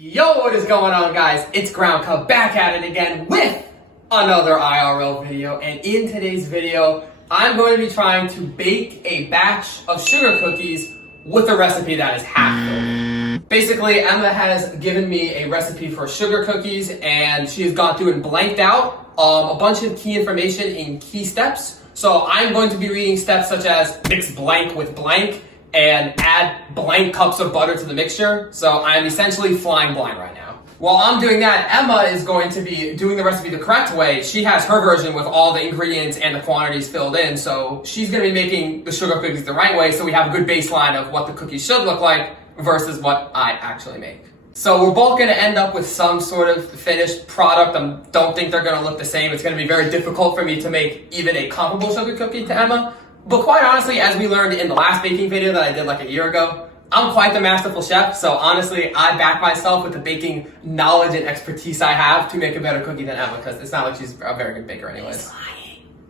Yo, what is going on, guys? It's Ground Cub back at it again with another IRL video, and in today's video I'm going to be trying to bake a batch of sugar cookies with a recipe that is half filled. Basically, Emma has given me a recipe for sugar cookies and she has gone through and blanked out a bunch of key information in key steps. So I'm going to be reading steps such as mix blank with blank and add blank cups of butter to the mixture. So I'm essentially flying blind right now. While I'm doing that, Emma is going to be doing the recipe the correct way. She has her version with all the ingredients and the quantities filled in. So she's going to be making the sugar cookies the right way so we have a good baseline of what the cookies should look like versus what I actually make. So we're both going to end up with some sort of finished product. I don't think they're going to look the same. It's going to be very difficult for me to make even a comparable sugar cookie to Emma. But quite honestly, as we learned in the last baking video that I did like a year ago, I'm quite the masterful chef. So honestly, I back myself with the baking knowledge and expertise I have to make a better cookie than Emma, because it's not like she's a very good baker anyways.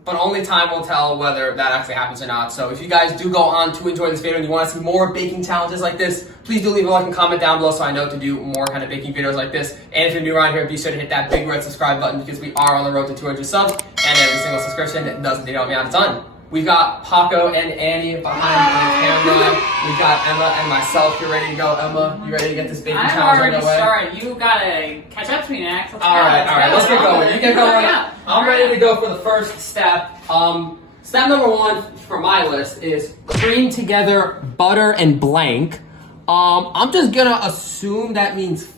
But only time will tell whether that actually happens or not. So if you guys do go on to enjoy this video and you want to see more baking challenges like this, please do leave a like and comment down below so I know to do more kind of baking videos like this. And if you're new around here, be sure to hit that big red subscribe button because we are on the road to 200 subs and every single subscription doesn't help me out a ton. We've got Paco and Annie behind the camera. We've got Emma and myself. You're ready to go, Emma? You ready to get this baking challenge underway? I'm already started. You gotta catch up to me next. All right. Let's get going. You get going. I'm ready to go for the first step. Step number one for my list is cream together butter and blank. I'm just gonna assume that means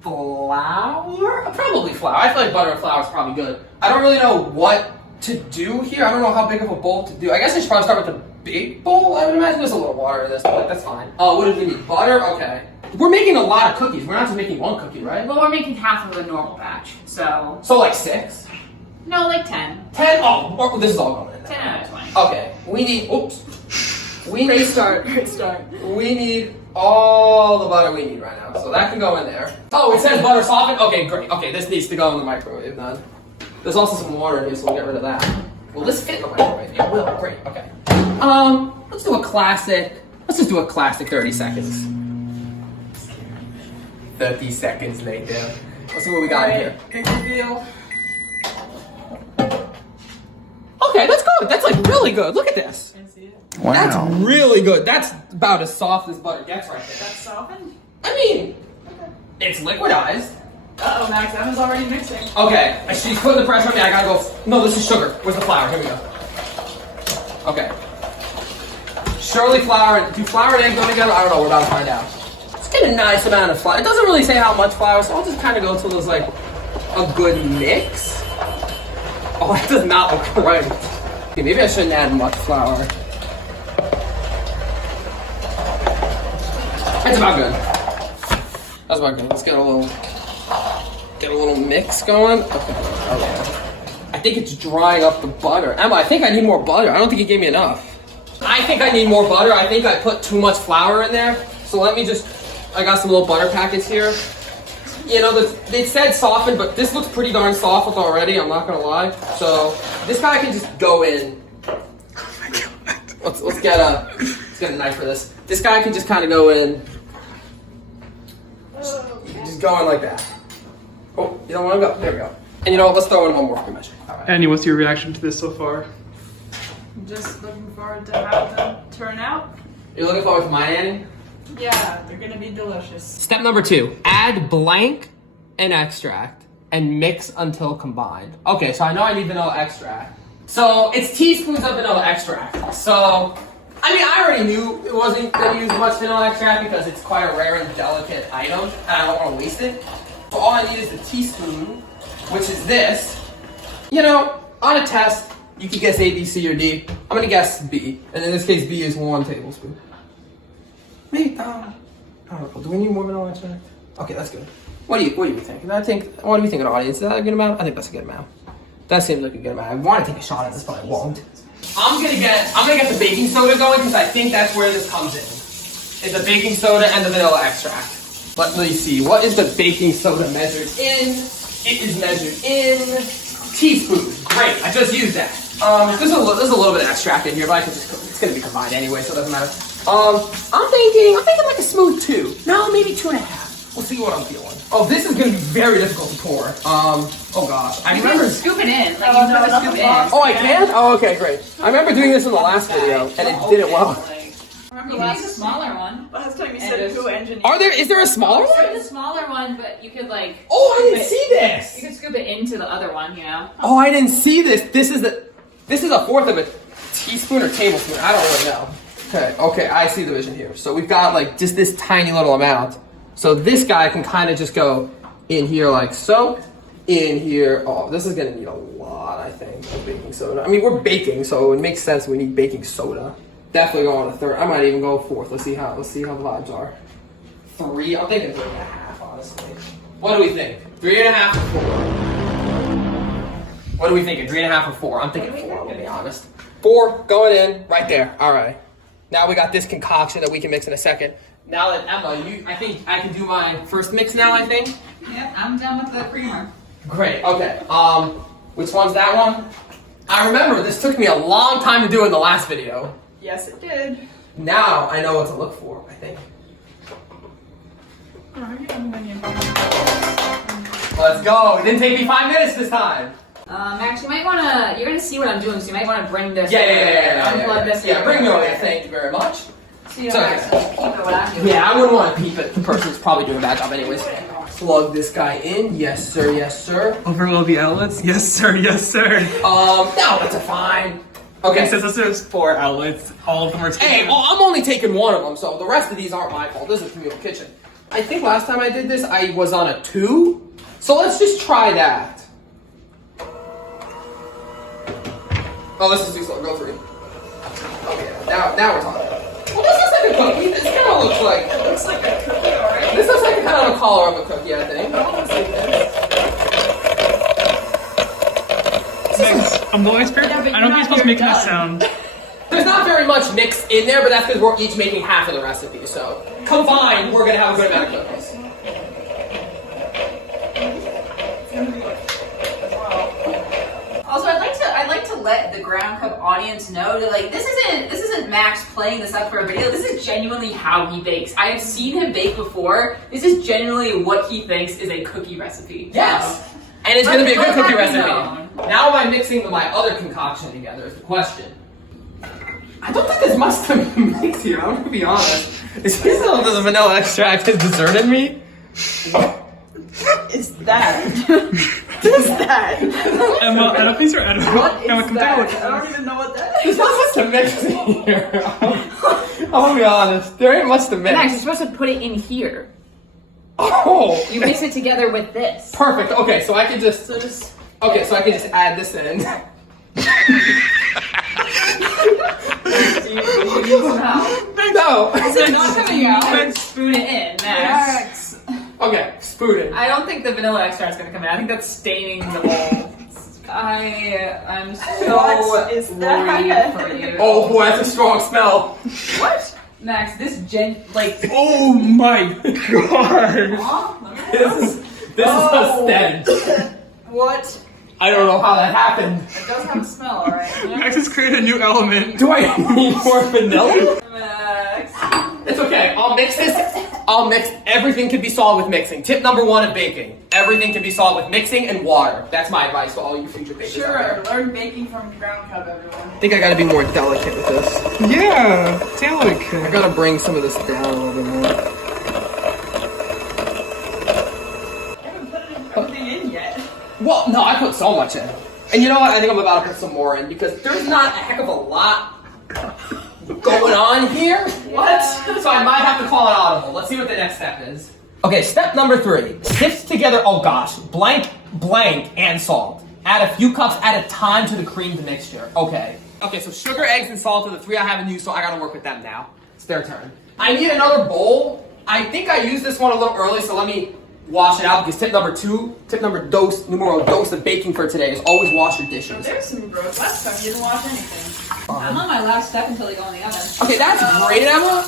flour. Probably flour. I feel like butter and flour is probably good. I don't really know what to do here. I don't know how big of a bowl to do. I guess I should probably start with the big bowl. I would imagine there's a little water in this, but that's fine. Oh, what did we need? Butter? Okay. We're making a lot of cookies. We're not just making one cookie, right? Well, we're making half of a normal batch, so... So like 6? No, like 10. 10? Oh, this is all going in there. 10 out of 20. Okay. We need... Oops. Great start. We need all the butter we need right now. So that can go in there. Oh, it says butter softened? Okay, great. Okay, this needs to go in the microwave then. There's also some water in here, so we'll get rid of that. Will this fit in the microwave? It will. Great. Okay. Let's do a classic. Let's just do a classic 30 seconds. 30 seconds later. Let's see what we got in here. Good reveal. Okay, that's good. That's like really good. Look at this. Can see it. Wow. That's really good. That's about as soft as butter gets right there. That's softened? I mean, it's liquidized. Uh-oh, Max, Emma's already mixing. Okay, she's putting the pressure on me. I gotta go. No, this is sugar. Where's the flour? Here we go. Okay. Surely flour and... Do flour and egg go together? I don't know. We're about to find out. Let's get a nice amount of flour. It doesn't really say how much flour, so I'll just kind of go till there's like a good mix. Oh, that does not look right. Okay, maybe I shouldn't add much flour. That's about good. That's about good. Let's get a little mix going. Okay. I think it's drying up the butter. Emma, I think I need more butter. I don't think you gave me enough. I think I need more butter. I think I put too much flour in there. So let me just, I got some little butter packets here. You know, they said softened, but this looks pretty darn soft with already, I'm not gonna lie. So this guy can just go in. Oh my God. Let's get a knife for this. This guy can just kind of go in. Just go in like that. Oh, you don't want to go? There we go. And you know what? Let's throw in one more for good measure. All right. Annie, what's your reaction to this so far? I'm just looking forward to how them turn out. You're looking forward to my Annie? Yeah, they're gonna be delicious. Step number 2, add blank and extract and mix until combined. Okay, so I know I need vanilla extract. So it's teaspoons of vanilla extract. So, I mean, I already knew it wasn't gonna use much vanilla extract because it's quite a rare and delicate item and I don't wanna waste it. So all I need is the teaspoon, which is this. You know, on a test, you could guess A, B, C, or D. I'm gonna guess B, and in this case, B is 1 tablespoon. Maybe, I don't know. Do we need more vanilla extract? Okay, that's good. What do you think? What do we think of the audience? Is that a good amount? I think that's a good amount. That seems like a good amount. I want to take a shot at this, but I won't. I'm gonna get the baking soda going because I think that's where this comes in. Is the baking soda and the vanilla extract. Let me see. What is the baking soda measured in? It is measured in teaspoons. Great. I just used that. There's a little bit of extract in here, but I can it's gonna be combined anyway, so it doesn't matter. I'm thinking like a smooth 2. No, maybe 2.5. We'll see what I'm feeling. Oh, this is gonna be very difficult to pour. Oh gosh. I remember. Scoop it in. Like, you know, scoop it in. Oh, I can? Oh, okay, great. I remember doing this in the last video, and it did it well. You can use a smaller one. Last time you said who engineered. Is there a smaller one? There's a smaller one, but you could like. Oh, I didn't see this! You could scoop it into the other one, you know? Oh, I didn't see this. This is a fourth of a teaspoon or tablespoon. I don't really know. Okay, I see the vision here. So we've got like just this tiny little amount. So this guy can kind of just go in here like so. In here. Oh, this is gonna need a lot, I think, of baking soda. I mean, we're baking, so it makes sense we need baking soda. Definitely go on a third. I might even go fourth. Let's see how the vibes are. 3. I'm thinking 3.5, honestly. What do we think? 3.5 or 4? What are we thinking? 3.5 or 4? I'm thinking 4. I'm gonna be honest. 4 going in right there. All right. Now we got this concoction that we can mix in a second. Now that Emma, I think I can do my first mix now. I think. Yep, I'm done with the creamer. Great. Okay. Which one's that one? I remember this took me a long time to do in the last video. Yes, it did. Now I know what to look for, I think. Let's go. It didn't take me 5 minutes this time. Max, you're gonna see what I'm doing, so you might wanna bring this. Yeah. This. Yeah, bring me over here. Thank you very much. So you don't actually peep at what I'm doing. Yeah, I wouldn't want to peep at the person who's probably doing a bad job anyways. Plug this guy in. Yes, sir. Yes, sir. Overload the outlets? Yes, sir. Yes, sir. No, that's fine. Okay, Since there's 4 outlets, all of them are taken. Hey, I'm only taking one of them, so the rest of these aren't my fault. This is Communal Kitchen. I think last time I did this, I was on a 2. So let's just try that. Oh, this is too slow. Go 3. Okay, now we're talking. Well, this looks like a cookie. This kind of looks like. It looks like a cookie, alright? This looks like kind of a color of a cookie, I think. I'm the expert. Yeah, but I don't think you're supposed to make that done. sound. There's not very much mix in there, but that's because we're each making half of the recipe. So combined, we're gonna have a good amount of cookies. Also, I'd like to let the Ground Cup audience know that like this isn't Max playing this up for a video. This is genuinely how he bakes. I have seen him bake before. This is genuinely what he thinks is a cookie recipe. Yes, and it's gonna be a good Let cookie that be recipe. known. Now am I mixing my other concoction together is the question. I don't think there's much to mix here, I'm gonna be honest. Is this a little vanilla extract has deserted me? Is that? Is that? Emma, I don't think these are edible. Emma, come take a look. I don't even know what that There's is. not much to mix in here. I'm gonna be honest. There ain't much to mix. Max, you're supposed to put it in here. Oh! You mix it together with this. Perfect. Okay, so I can just. So just. Okay, so I can just add this in. No. It's not coming out. Let's spoon it in, Max. Okay, spoon it. I don't think the vanilla extract is gonna come in. I think that's staining the bowl. I'm so What is worried that? for you. Oh boy, that's a strong smell. What? Max, this Oh my god. This is a stench. What? I don't know how that happened. It does have a smell, alright. Max has created a new element. Do I need more vanilla? Max. It's okay. I'll mix this. I'll mix. Everything can be solved with mixing. Tip number 1 of baking. Everything can be solved with mixing and water. That's my advice to all you future bakers. out Sure, there. learn baking from Ground Cup, everyone. I think I gotta be more delicate with this. Yeah, I delicate. gotta bring some of this down a little bit more. I haven't put anything in yet. Well, no, I put so much in. And you know what? I think I'm about to put some more in because there's not a heck of a lot going on here. What? So I might have to call an audible. Let's see what the next step is. Okay, step number 3. Sift together, oh gosh, blank, and salt. Add a few cups at a time to the creamed mixture. Okay. Okay, so sugar, eggs, and salt are the 3 I have in use, so I gotta work with them now. It's their turn. I need another bowl. I think I used this one a little early, so let me wash it out because tip number 2, numero dos of baking for today is always wash your dishes. There's some gross. Last time you didn't wash anything. I'm on my last step until they go in the oven. Okay, that's great, Emma.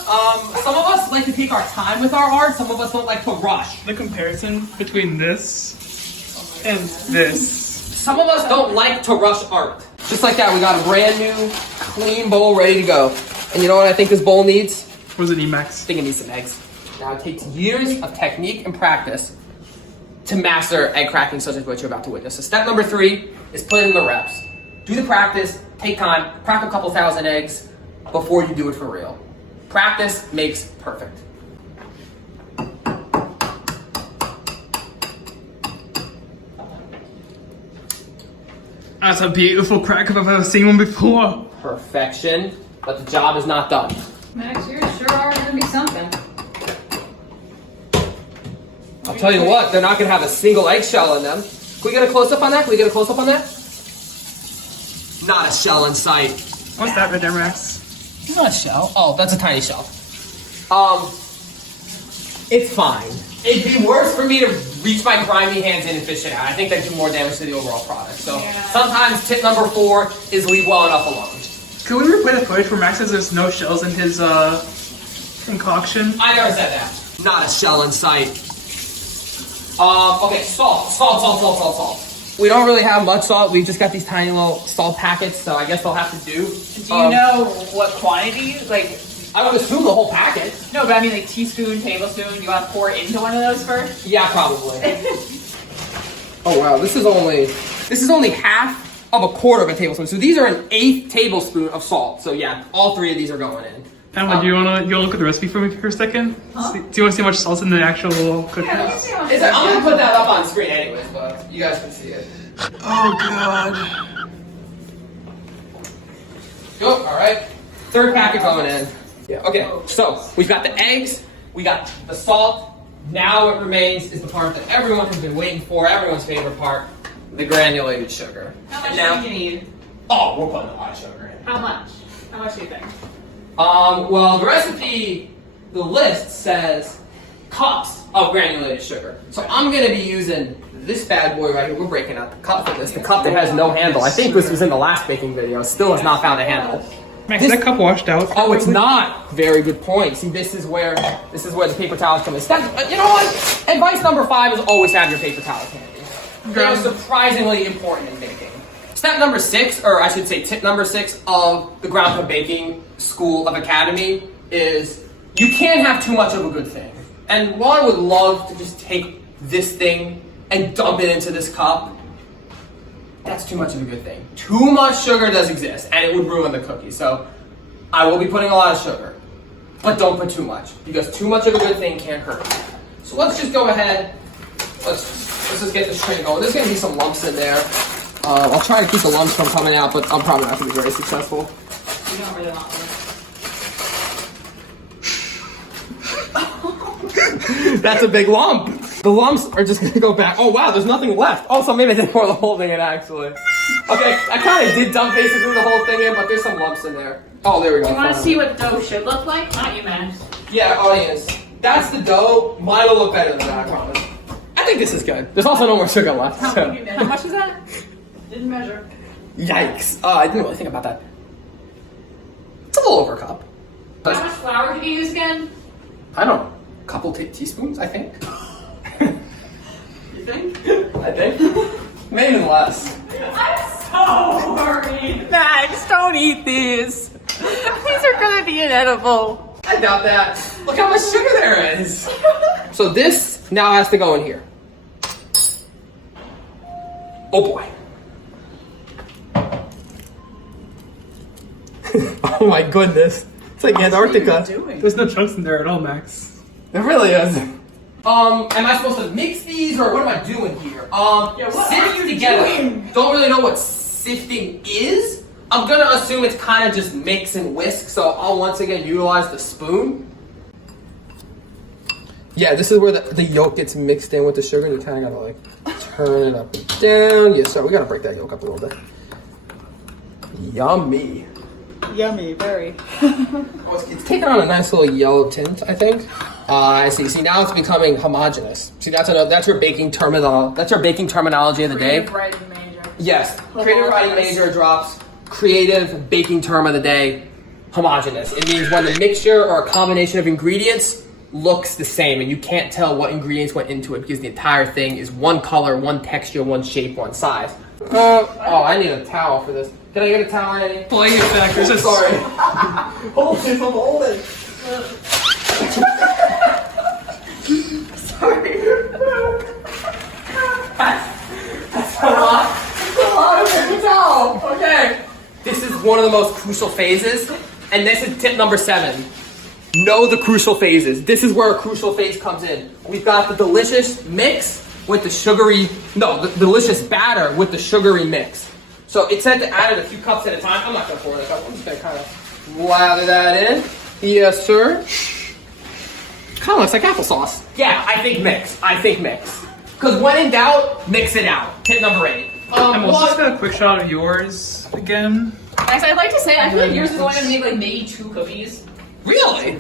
Some of us like to take our time with our art. Some of us don't like to rush. The comparison between this and this. Some of us don't like to rush art. Just like that, we got a brand new, clean bowl ready to go. And you know what I think this bowl needs? What does it need, I Max? think it needs some eggs. Now, it takes years of technique and practice to master egg cracking such as what you're about to witness. So step number 3 is put in the reps. Do the practice, take time, crack a couple thousand eggs before you do it for real. Practice makes perfect. That's a beautiful crack if I've ever seen one before. Perfection, but the job is not done. Max, you sure are gonna be something. I'll tell you what, they're not gonna have a single eggshell in them. Can we get a close up on that? Can we get a close up on that? Not a shell in sight. What's that right there, Max? It's not a shell. Oh, that's a tiny shell. It's fine. It'd be worse for me to reach my grimy hands in and fish it out. I think that'd do more damage to the overall product. So sometimes tip number 4 is leave well enough alone. Can we replay the footage where Max says there's no shells in his concoction? I never said that. Not a shell in sight. Okay, salt. We don't really have much salt. We've just got these tiny little salt packets, so I guess they'll have to do. Do you know what quantity? Like, I would assume the whole packet. no, but I mean like teaspoon, tablespoon. You want to pour into one of those first? Yeah, probably. Oh wow, this is only half of a quarter of a tablespoon. So these are an 1/8 tablespoon of salt. So yeah, all 3 of these are going in. Emma, do you wanna look at the recipe for me for a second? Huh? Do you wanna see how much salt's in the actual cookies? Yeah, let me see how much. I'm gonna put that up on screen anyways, but you guys can see it. Oh god. Go, all right. 3rd packet going in. Yeah, okay, so we've got the eggs, we got the salt. Now what remains is the part that everyone has been waiting for, everyone's favorite part, the granulated sugar. How much And now, do you need? oh, we're putting a lot of sugar in. How much? How much do you think? Well, the recipe, the list says cups of granulated sugar. So I'm gonna be using this bad boy right here. We're breaking out the cup for this. The cup that has no handle. I think this was in the last baking video. Still has not found a handle. Max, is that cup washed out? Oh, it's not. Very good point. See, this is where the paper towels come in. You know what? Advice number 5 is always have your paper towels handy. They're surprisingly important in baking. Step number 6, or I should say tip number 6 of the Ground Cup Baking School of Academy is you can't have too much of a good thing. And while I would love to just take this thing and dump it into this cup, that's too much of a good thing. Too much sugar does exist, and it would ruin the cookie. So I will be putting a lot of sugar, but don't put too much, because too much of a good thing can't hurt. So let's just go ahead. Let's just get this train going. There's gonna be some lumps in there. I'll try to keep the lumps from coming out, but I'm probably not gonna be very successful. You don't really want them. That's a big lump. The lumps are just gonna go back. Oh wow, there's nothing left. Oh, so maybe I didn't pour the whole thing in actually. Okay, I kind of did dump basically the whole thing in, but there's some lumps in there. Oh, there we go. You want to see what dough should look like? Why don't you, Max? Yeah, audience. That's the dough. Mine will look better than that, I promise. I think this is good. There's also no more sugar left. How So. much is that? Didn't measure. Yikes. I didn't really think about that. It's a little over a cup. How much flour did you use again? I don't know. A couple teaspoons, I think. You think? I think. Maybe less. I'm so worried. Max, don't eat these. These are gonna be inedible. I doubt that. Look how much sugar there is. So this now has to go in here. Oh boy. Oh my goodness. It's like Antarctica. There's no chunks in there at all, Max. It really is. Am I supposed to mix these or what am I doing here? what Sift are you together. doing? Don't really know what sifting is. I'm gonna assume it's kind of just mix and whisk, so I'll once again utilize the spoon. Yeah, this is where the yolk gets mixed in with the sugar, and you kind of gotta like turn it up and down. Yeah, so we gotta break that yolk up a little bit. Yummy. Yummy, very. It's taking on a nice little yellow tint, I think. I see. See, now it's becoming homogeneous. See, that's your baking That's your baking terminology of the day. Creative writing major. Yes, creative writing major drops creative baking term of the day, homogeneous. It means when the mixture or a combination of ingredients looks the same and you can't tell what ingredients went into it because the entire thing is one color, one texture, one shape, one size. Oh, I need a towel for this. Can I get a towel, Eddie? Play it back. There's a Sorry. Hold it, I'm holding. one of the most crucial phases, and this is tip number 7. Know the crucial phases. This is where a crucial phase comes in. We've got the delicious mix with the sugary, the delicious batter with the sugary mix. So it said to add it a few cups at a time. I'm not gonna pour this up. I'm just gonna kind of lather that in. Yes, sir. Kind of looks like applesauce. Yeah, I think mix. Because when in doubt, mix it out. Tip number 8. Emma, let's just get a quick shot of yours again. Guys, I'd like to say, I feel like yours is only gonna make like maybe 2 cookies. Really?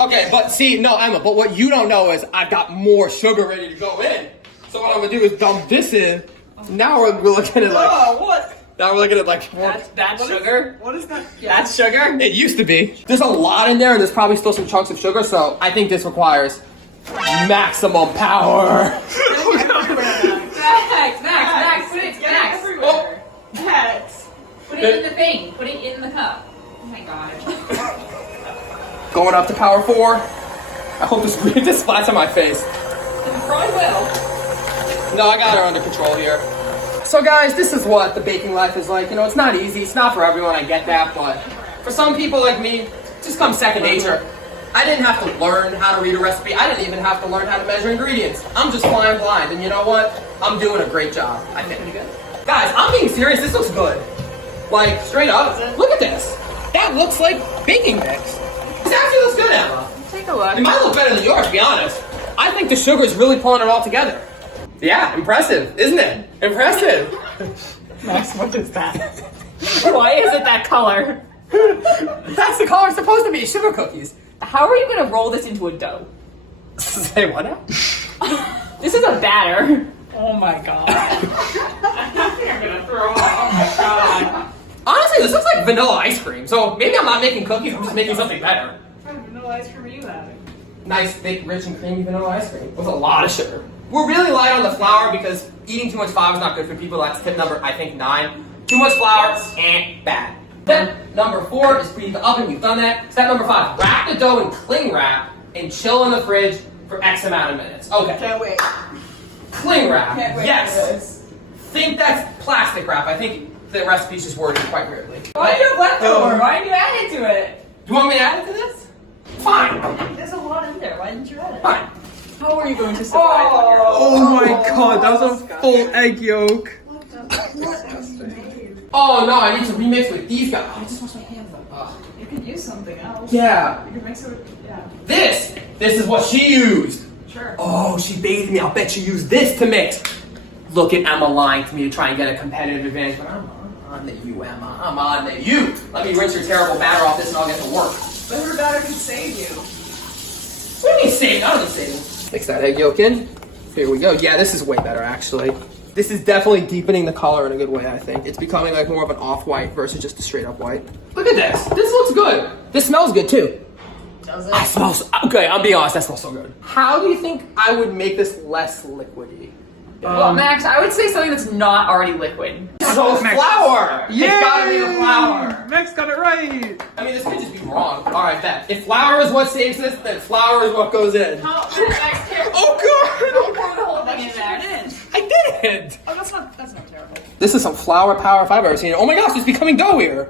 Okay, but see, no, Emma, but what you don't know is I've got more sugar ready to go in. So what I'm gonna do is dump this in. Now we're looking at like... Oh, what? Now we're looking at like... That's sugar? What is that? That's sugar? It used to be. There's a lot in there and there's probably still some chunks of sugar, so I think this requires maximum power. Max, put it everywhere. Max. Put it in the thing. Put it in the cup. Oh my god. Going up to power 4. I hope this splats on my face. It probably will. No, I got her under control here. So guys, this is what the baking life is like. You know, it's not easy. It's not for everyone, I get that, but for some people like me, it just comes second nature. I didn't have to learn how to read a recipe. I didn't even have to learn how to measure ingredients. I'm just flying blind, and you know what? I'm doing a great job. I think. Guys, I'm being serious. This looks good. Like, straight up. Look at this. That looks like baking mix. This actually looks good, Emma. Take a look. It might look better than yours, to be honest. I think the sugar is really pulling it all together. Yeah, impressive, isn't it? Impressive. Max, what is that? Why is it that color? That's the color it's supposed to be, sugar cookies. How are you gonna roll this into a dough? Say what now? This is a batter. Oh my god. I'm gonna throw up. Oh my god. Honestly, this looks like vanilla ice cream. So maybe I'm not making cookies, I'm just making something better. What kind of vanilla ice cream are you having? Nice, thick, rich, and creamy vanilla ice cream with a lot of sugar. We're really light on the flour because eating too much flour is not good for people. That's tip number, I think, 9. Too much flour, bad. Tip number 4 is preheat the oven. We've done that. Step number 5, wrap the dough in cling wrap and chill in the fridge for X amount of minutes. Okay. Can't wait. Cling wrap. Can't wait Yes. for this. Think that's plastic wrap. I think the recipe's just worded quite weirdly. Why do you have leftover? Why did you add it to it? Do you want me to add it to this? Fine. There's a lot in there. Why didn't you add it? Fine. How are you going to survive on your own? Oh my god, that was a full egg yolk. Oh no, I need to remix with these guys. I just wash my hands though. You could use something else. Yeah. You could mix it with, yeah. This is what she used. Sure. Oh, she baited me. I'll bet she used this to mix. Look at Emma lying to me to try and get a competitive advantage. But I'm on to you, Emma. I'm on to you. Let me rinse your terrible batter off this and I'll get to work. But her batter could save you. What do you mean save? None of them save. Mix that egg yolk in. Here we go. Yeah, this is way better actually. This is definitely deepening the color in a good way, I think. It's becoming like more of an off-white versus just a straight up white. Look at this. This looks good. This smells good too. Does it? That smells, okay, I'll be honest, that smells so good. How do you think I would make this less liquidy? Well, Max, I would say something that's not already liquid. So Max. flour! It's gotta be the flour! Max got it right! I mean, this could just be wrong. Alright, bet. If flour is what saves this, then flour is what goes in. Max, here. Oh Don't pour the whole thing in there. in. I didn't! Oh, that's not terrible. This is some flour power if I've ever seen it. Oh my gosh, it's becoming doughier!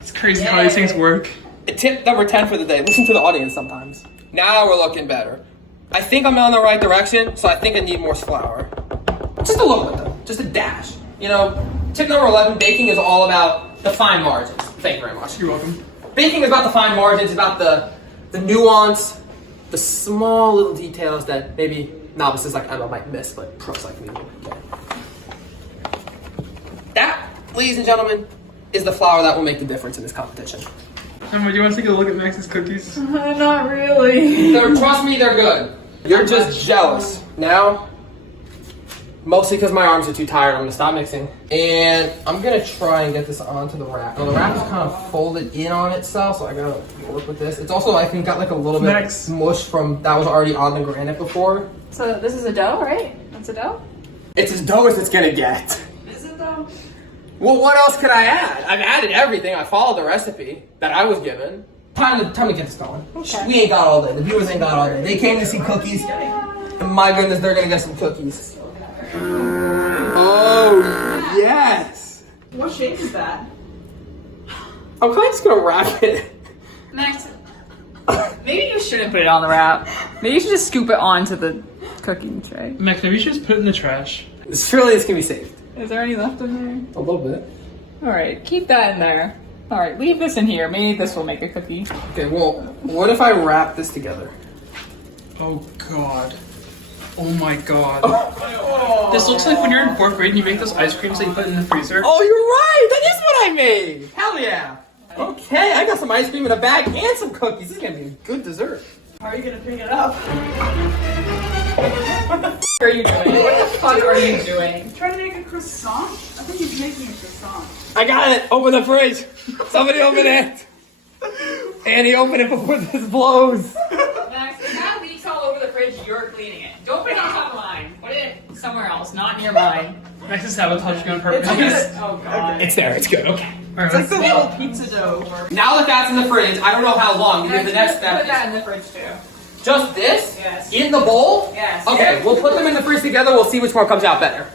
It's crazy how these things work. Tip number 10 for the day. Listen to the audience sometimes. Now we're looking better. I think I'm on the right direction, so I think I need more flour. Just a little bit though, just a dash. You know, tip number 11, baking is all about the fine margins. Thank you very much. You're welcome. Baking is about the fine margins, about the nuance, the small little details that maybe novices like Emma might miss, but pros like me will get. That, ladies and gentlemen, is the flour that will make the difference in this competition. Emma, do you want to take a look at Max's cookies? Not really. Trust me, they're good. You're just jealous. Now, mostly because my arms are too tired, I'm gonna stop mixing. And I'm gonna try and get this onto the wrap. Now the wrap is kind of folded in on itself, so I gotta work with this. It's also, I think, got like a little bit Next. mush from that was already on the granite before. So this is a dough, right? That's a dough? It's as dough as it's gonna get. Is it though? Well, what else could I add? I've added everything. I followed the recipe that I was given. Time to get this going. Okay. We ain't got all day. The viewers ain't got all day. They came to see cookies. And my goodness, they're gonna get some cookies. Oh, yes. What shape is that? I'm kind of just gonna wrap it. Max, maybe you shouldn't put it on the wrap. Maybe you should just scoop it onto the cooking tray. Max, maybe you should just put it in the trash. Surely this can be saved. Is there any left in there? A little bit. All right, keep that in there. All right, leave this in here. Maybe this will make a cookie. Okay, well, what if I wrap this together? Oh god. Oh my god. This looks like when you're in 4th grade and you make those ice creams that you put in the freezer. Oh, you're right! That is what I made! Hell yeah! Okay, I got some ice cream in a bag and some cookies. This is gonna be a good dessert. How are you gonna pick it up? What the f are you doing? What the fuck are you doing? Trying to make a croissant? I think he's making a croissant. I got it! Open the fridge! Somebody open it! Annie, open it before this blows! Max, if that leaks all over the fridge, you're cleaning it. Don't put it on top of mine. Put it somewhere else, not near mine. Max is sabotaging on purpose. Oh god. It's there, it's good, okay. Alright, It's like the little pizza dough. Now that that's in the fridge, I don't know how long, because the next step Put that is in the fridge too. just this? Yes. In the bowl? Yes. Okay, we'll put them in the fridge together, we'll see which one comes out better.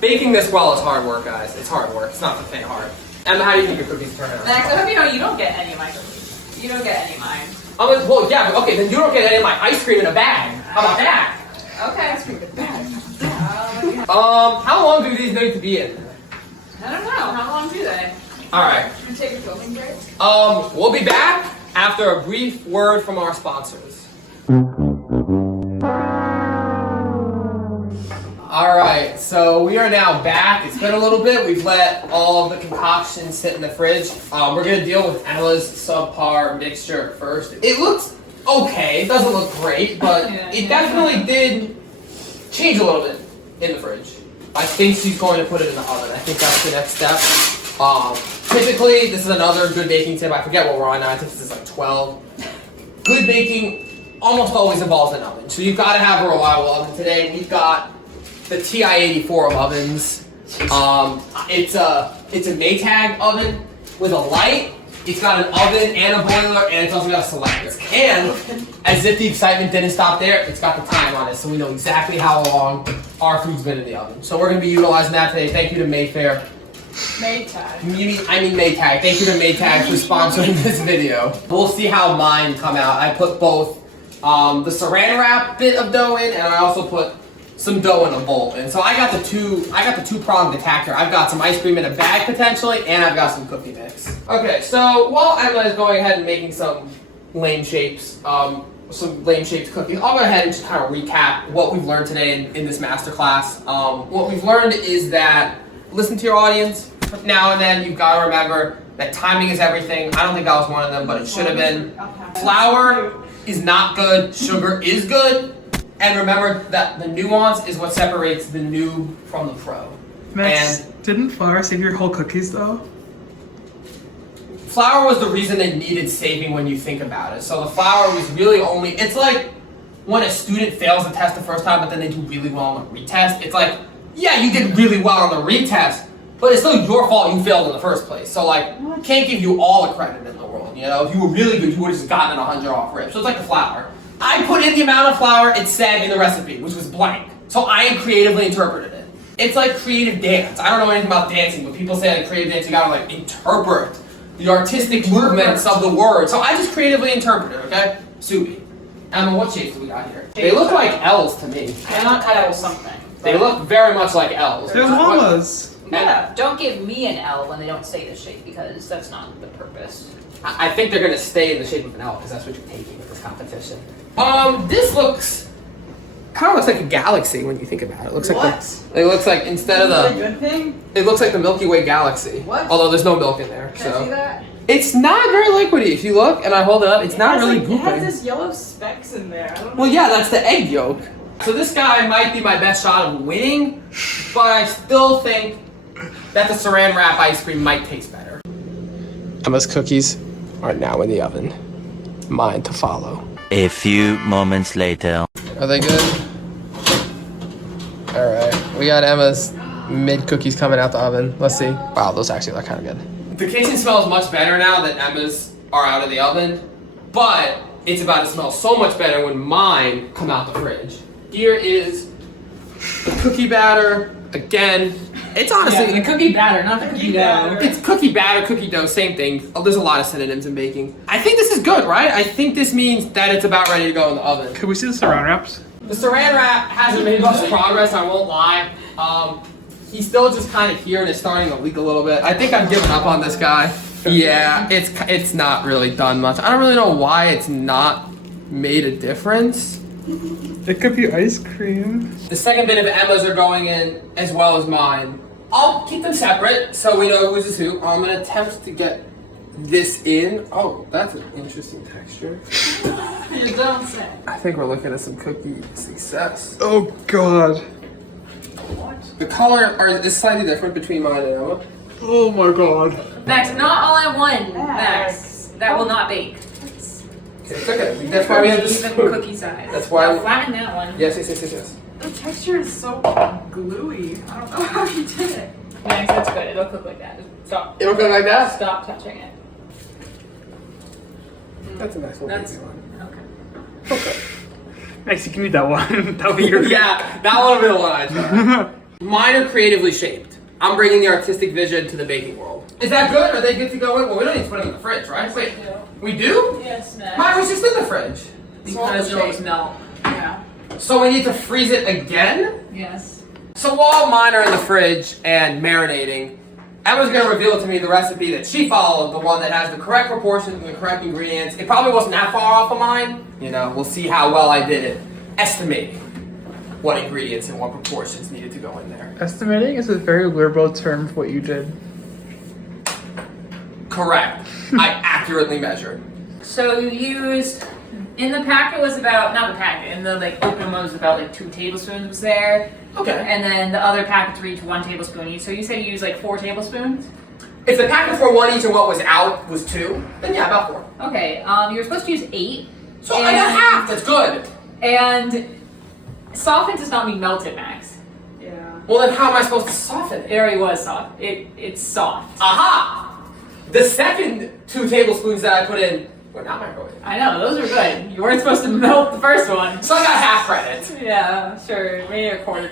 Baking this well is hard work, guys. It's hard work, it's not for the faint of heart. Emma, how do you think your cookies turn out? Max, I hope you know you don't get any of my cookies. You don't get any of mine. Well, yeah, but okay, then you don't get any of my ice cream in a bag. How about that? Okay. Ice cream in a bag. How long do these need to be in? I don't know. How long do they? Alright. Can we take a filming break? We'll be back after a brief word from our sponsors. Alright, so we are now back. It's been a little bit. We've let all of the concoctions sit in the fridge. We're gonna deal with Emma's subpar mixture first. It looks okay. It doesn't look great, but it definitely did change a little bit in the fridge. I think she's going to put it in the oven. I think that's the next step. Typically, this is another good baking tip. I forget what we're on now. I think this is like 12. Good baking almost always involves an oven. So you've got to have a reliable oven. Today, we've got the TI-84 of ovens. It's a Maytag oven with a light. It's got an oven and a boiler, and it's also got a selector. And as if the excitement didn't stop there, it's got the time on it, so we know exactly how long our food's been in the oven. So we're gonna be utilizing that today. Thank you to Mayfair. Maytag. I mean Maytag. Thank you to Maytag for sponsoring this video. We'll see how mine come out. I put both the saran wrap bit of dough in, and I also put some dough in a bowl. And so I got the two-pronged attack here. I've got some ice cream in a bag potentially, and I've got some cookie mix. Okay, so while Emma is going ahead and making some lame shapes, some lame shaped cookies, I'll go ahead and just kind of recap what we've learned today in this masterclass. What we've learned is that listen to your audience. Now and then you've got to remember that timing is everything. I don't think that was one of them, but it should have been. Flour is not good, sugar is good. And remember that the nuance is what separates the noob from the pro. Max, didn't flour save your whole cookies though? Flour was the reason it needed saving when you think about it. So the flour was really only, it's like when a student fails the test the first time but then they do really well on the retest. It's like, yeah, you did really well on the retest, but it's still your fault you failed in the first place. So like, can't give you all the credit in the world. You know, if you were really good, you would have just gotten 100 off rip. So it's like the flour. I put in the amount of flour it said in the recipe, which was blank. So I creatively interpreted it. It's like creative dance. I don't know anything about dancing, but people say like creative dance, you gotta like interpret the artistic movements of the word. So I just creatively interpreted, okay? Subi. Emma, what shapes do we got here? They look like L's to me. I'm not cut out something. They look very much like L's. They're llamas. Yeah, don't give me an L when they don't stay this shape because that's not the purpose. I think they're gonna stay in the shape of an L because that's what you're taking with this competition. This looks kind of looks like a galaxy when you think about it. It looks like it looks like instead of Is it a the good thing? it looks like the Milky Way galaxy. What? Although there's no milk in there, Can I see that? it's not very liquidy. If you look and I hold it up, it's not really It gooping. has this yellow specks in there. I don't know. Well, yeah, that's the egg yolk. So this guy might be my best shot of winning, but I still think that the saran wrap ice cream might taste better. Emma's cookies are now in the oven. Mine to follow. A few moments later. Are they good? Alright, we got Emma's mid cookies coming out the oven. Let's see. Wow, those actually look kind of good. The kitchen smells much better now that Emma's are out of the oven, but it's about to smell so much better when mine come out the fridge. Here is the cookie batter. Again, It's honestly, Yeah, the cookie batter, not the cookie dough. it's cookie batter, cookie dough, same thing. Oh, there's a lot of synonyms in baking. I think this is good, right? I think this means that it's about ready to go in the oven. Could we see the saran wraps? The saran wrap hasn't made much progress, I won't lie. He's still just kind of here and it's starting to leak a little bit. I think I've given up on this guy. Yeah, it's not really done much. I don't really know why it's not made a difference. It could be ice cream. The second bit of Emma's are going in as well as mine. I'll keep them separate so we know who's is who. I'm gonna attempt to get this in. Oh, that's an interesting texture. You don't say. I think we're looking at some cookie success. Oh God. The color is slightly different between mine and Emma. Oh my God. Max, not all I want, Max. That will not bake. It's okay. That's why we have this Even spoon. cookie size. That's why. Now flatten that one. Yes. The texture is so gluey. I don't know how you did it. Max, that's good. It'll cook like that. Just stop. It'll go like that? Stop touching it. That's a nice little That's baby one. okay. Max, you can eat that one. That'll be your. Yeah, that one will be the one I try. Mine are creatively shaped. I'm bringing the artistic vision to the baking world. Is that good? Are they good to go in? Well, we don't need to put them in the fridge, right? Wait, we do? Yes, Max. Mine was just in the fridge. Because those melt. Yeah. So we need to freeze it again? Yes. So while mine are in the fridge and marinating, Emma's gonna reveal to me the recipe that she followed, the one that has the correct proportions and the correct ingredients. It probably wasn't that far off of mine. You know, we'll see how well I did it estimating what ingredients and what proportions needed to go in there. Estimating is a very liberal term for what you did. Correct. I accurately measured. So you used, in the packet was about, not the packet, in the like open one was about like 2 tablespoons was there. Okay. And then the other packets were each 1 tablespoon each. So you said you used like 4 tablespoons? If the packet for 1 each and what was out was 2, then yeah, about 4. Okay, you were supposed to use 8. So I got half, that's good. And softened does not mean melted, Max. Yeah. Well then how am I supposed to soften It it? already was soft. It's soft. Aha! The second 2 tablespoons that I put in were not microwaved. I know, those were good. You weren't supposed to melt the first one. So I got half credit. Yeah, sure. Maybe a quarter.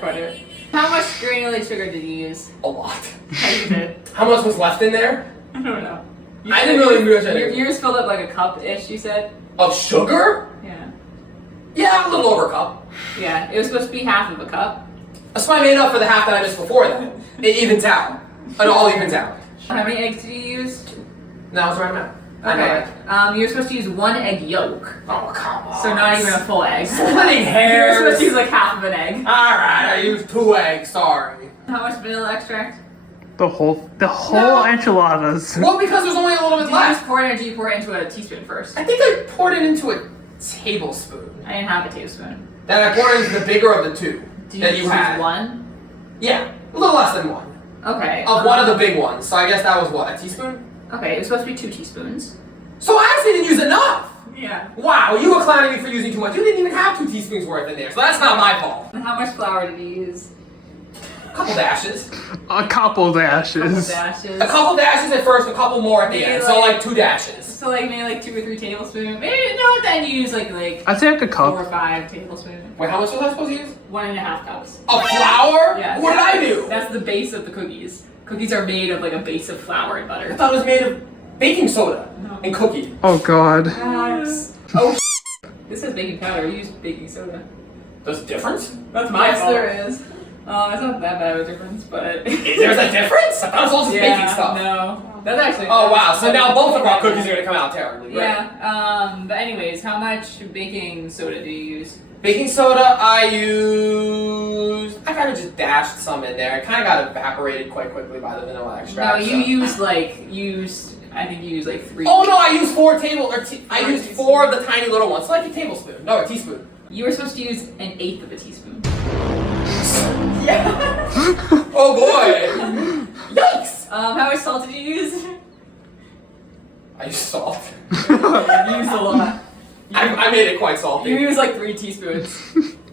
How much granulated sugar did you use? A lot. How you did? How much was left in there? I don't know. I didn't really measure Your it. yours filled up like a cup-ish, you said? Of sugar? Yeah. Yeah, a little over a cup. Yeah, it was supposed to be half of a cup. That's why I made up for the half that I missed before then. It evens out. It all evens out. How many eggs did you use? Now it's right amount. I know Okay. it. You were supposed to use 1 egg yolk. Oh, come on. So not even a full egg. Splitting You were hairs. supposed to use like half of an egg. Alright, I used 2 eggs, sorry. How much vanilla extract? The whole No. enchiladas. Well, because there's only a little bit Did you just left. pour it in or did you pour it into a teaspoon first? I think I poured it into a tablespoon. I didn't have a tablespoon. Then I poured it into the bigger of the 2 Did that you you just had. use 1? Yeah, a little less than 1. Okay. Of one of the big ones. So I guess that was what, a teaspoon? Okay, it was supposed to be 2 teaspoons. So I actually didn't use enough! Yeah. Wow, you were clowning me for using too much. You didn't even have 2 teaspoons worth in there, so that's not my fault. And how much flour did you use? A couple dashes. A couple dashes. Couple dashes. A couple dashes at first, a couple more at the Maybe end. So like- like 2 dashes. So like maybe like 2 or 3 tablespoons. Maybe no, then you use like I'd say like a 4 or cup. 5 tablespoons. Wait, how much was I supposed to use? 1.5 cups. A flour? Yeah. What did I do? That's the base of the cookies. Cookies are made of like a base of flour and I butter. thought it was made of baking soda No. and cookie. Oh God. Oh, This is baking powder. You use baking soda. there's a difference? That's my Yes, fault. there is. It's not that bad of a difference, but There's a difference? I thought it was all just baking stuff. No, that's actually. Oh wow, so now both of our cookies are gonna come out terribly. Great. Yeah. But anyways, how much baking soda do you use? Baking soda, I kind of just dashed some in there. It kind of got evaporated quite quickly by the vanilla No, extract. you used I think you used like 3. Oh no, I used 4 I used 4 of the tiny little ones, so like a tablespoon. No, a teaspoon. You were supposed to use 1/8 of a teaspoon. Yeah. Oh boy. Yikes. How much salt did you use? I used salt. You used a lot. I made it quite salty. You used like 3 teaspoons.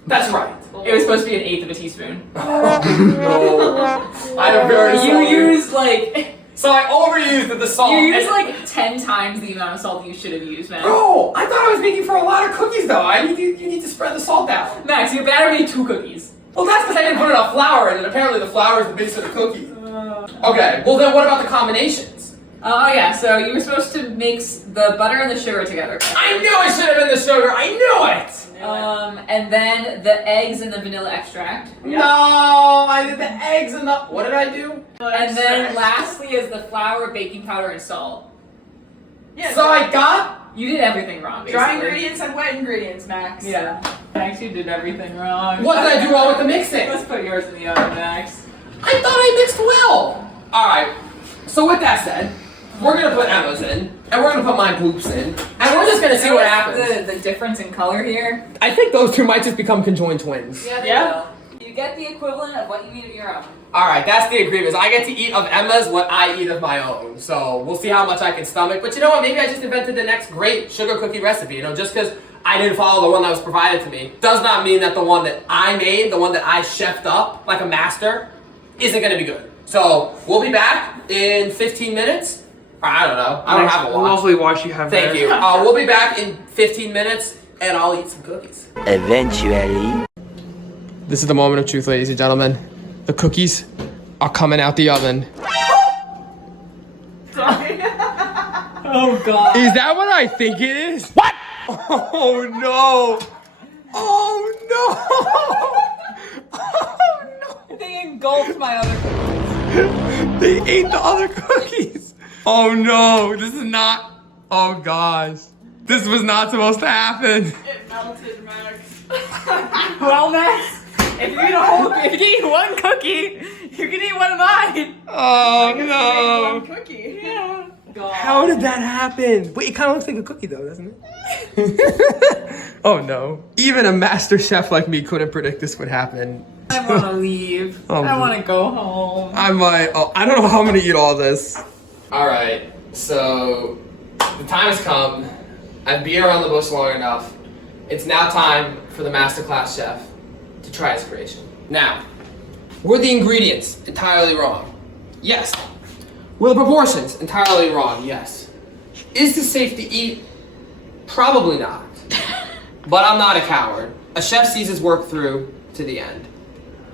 That's right. It was supposed to be 1/8 of a teaspoon. No. I am very You sorry. used like So I overused the salt. you used and- like 10 times the amount of salt you should have used, Max. Bro, I thought I was making for a lot of cookies though. You need to spread the salt out. Max, you better made 2 cookies. Well, that's because I didn't put enough flour in, and apparently the flour is the base of the cookie. Okay, well then what about the combinations? Oh yeah, so you were supposed to mix the butter and the sugar together. I knew it should have been the sugar. I knew it. And then the eggs and the vanilla extract. No, I did the eggs and the. What did I do? And then lastly is the flour, baking powder, and salt. Yeah, So I got. You did everything wrong, basically. dry ingredients and wet ingredients, Max. Yeah. Max, you did everything wrong. What did I do wrong with the mixing? Let's put yours in the oven, Max. I thought I mixed well. All right. So with that said, we're gonna put Emma's in, and we're gonna put my poops in, and we're just gonna see what happens. The difference in color here. I think those two might just become conjoined twins. Yeah, they will. You get the equivalent of what you eat of your own. All right, that's the agreement. I get to eat of Emma's what I eat of my own. So we'll see how much I can stomach. But you know what? Maybe I just invented the next great sugar cookie recipe. You know, just because I didn't follow the one that was provided to me does not mean that the one that I made, the one that I chefed up like a master, isn't going to be good. So we'll be back in 15 minutes. Or I don't know. I don't have a watch. Lovely watch you have Thank there. you. We'll be back in 15 minutes, and I'll eat some cookies. Eventually. This is the moment of truth, ladies and gentlemen. The cookies are coming out the oven. Oh god. Is that what I think it is? What? Oh no. Oh no. Oh no. They engulfed my other cookies. They ate the other cookies. Oh no. This is not. Oh gosh. This was not supposed to happen. It melted, Max. Well, Max, if you eat one cookie, you can eat one of mine. Oh One no. cookie. Yeah. God. How did that happen? Wait, it kind of looks like a cookie though, doesn't it? Oh no. Even a master chef like me couldn't predict this would happen. I want to leave. Oh, I want to go home. I might. Oh, I don't know how I'm gonna eat all this. All right, so the time has come. I've beat around the bush long enough. It's now time for the masterclass chef to try his creation. Now, were the ingredients entirely wrong? Yes. Were the proportions entirely wrong? Yes. Is this safe to eat? Probably not. But I'm not a coward. A chef sees his work through to the end.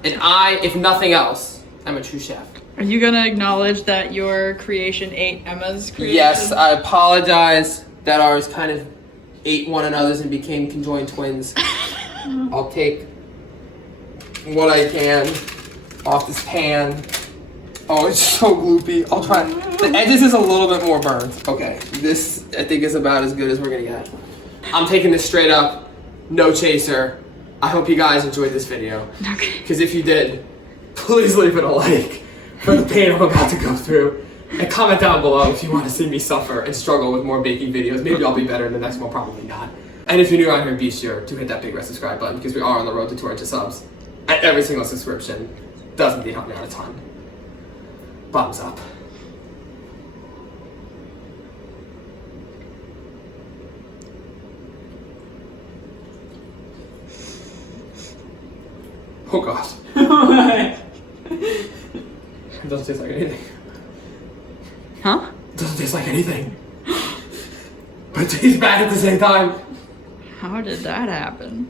And I, if nothing else, am a true chef. Are you gonna acknowledge that your creation ate Emma's creation? Yes, I apologize that ours kind of ate one another's and became conjoined twins. I'll take what I can off this pan. Oh, it's so gloopy. I'll try. The edges is a little bit more burnt. Okay, this I think is about as good as we're gonna get. I'm taking this straight up, no chaser. I hope you guys enjoyed this video. Okay. Because if you did, please leave it a like for the pain I'm about to go through. And comment down below if you want to see me suffer and struggle with more baking videos. Maybe I'll be better in the next one, probably not. And if you're new around here, be sure to hit that big red subscribe button because we are on the road to 200 subs. And every single subscription does indeed help me out a ton. Bottoms up. Oh gosh. It doesn't taste like anything. Huh? It doesn't taste like anything. But it tastes bad at the same time. How did that happen?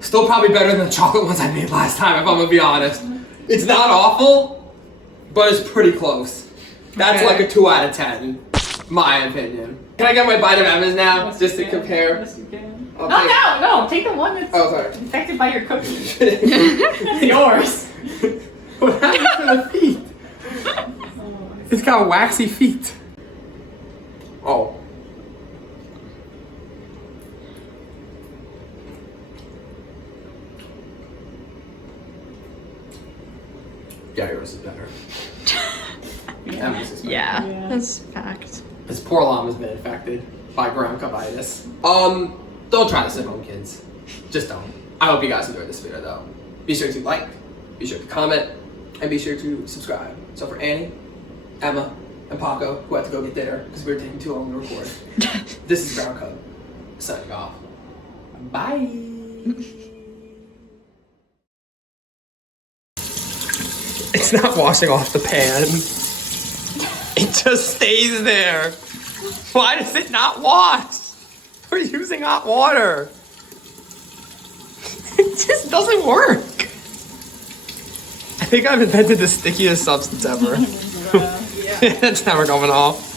Still probably better than the chocolate ones I made last time, if I'm gonna be honest. It's not awful, but it's pretty close. That's like a 2 out of 10, my opinion. Can I get my bite of Emma's now, Yes, just you to can. compare? Yes, you can. I'll No, take- no, take the one that's Oh, sorry. infected by your cookie. It's yours. What happened to the feet? It's got waxy feet. Oh. Yeah, yours is better. Emma's is better. Yeah, that's fact. This poor llama has been infected by ground cubitis. Don't try this at home, kids. Just don't. I hope you guys enjoyed this video, though. Be sure to like, be sure to comment, and be sure to subscribe. So for Annie, Emma, and Paco, who had to go get dinner because we were taking too long to record, this is Ground Cub, signing off. Bye. It's not washing off the pan. It just stays there. Why does it not wash? We're using hot water. It just doesn't work. I think I've invented the stickiest substance ever. It's never coming off.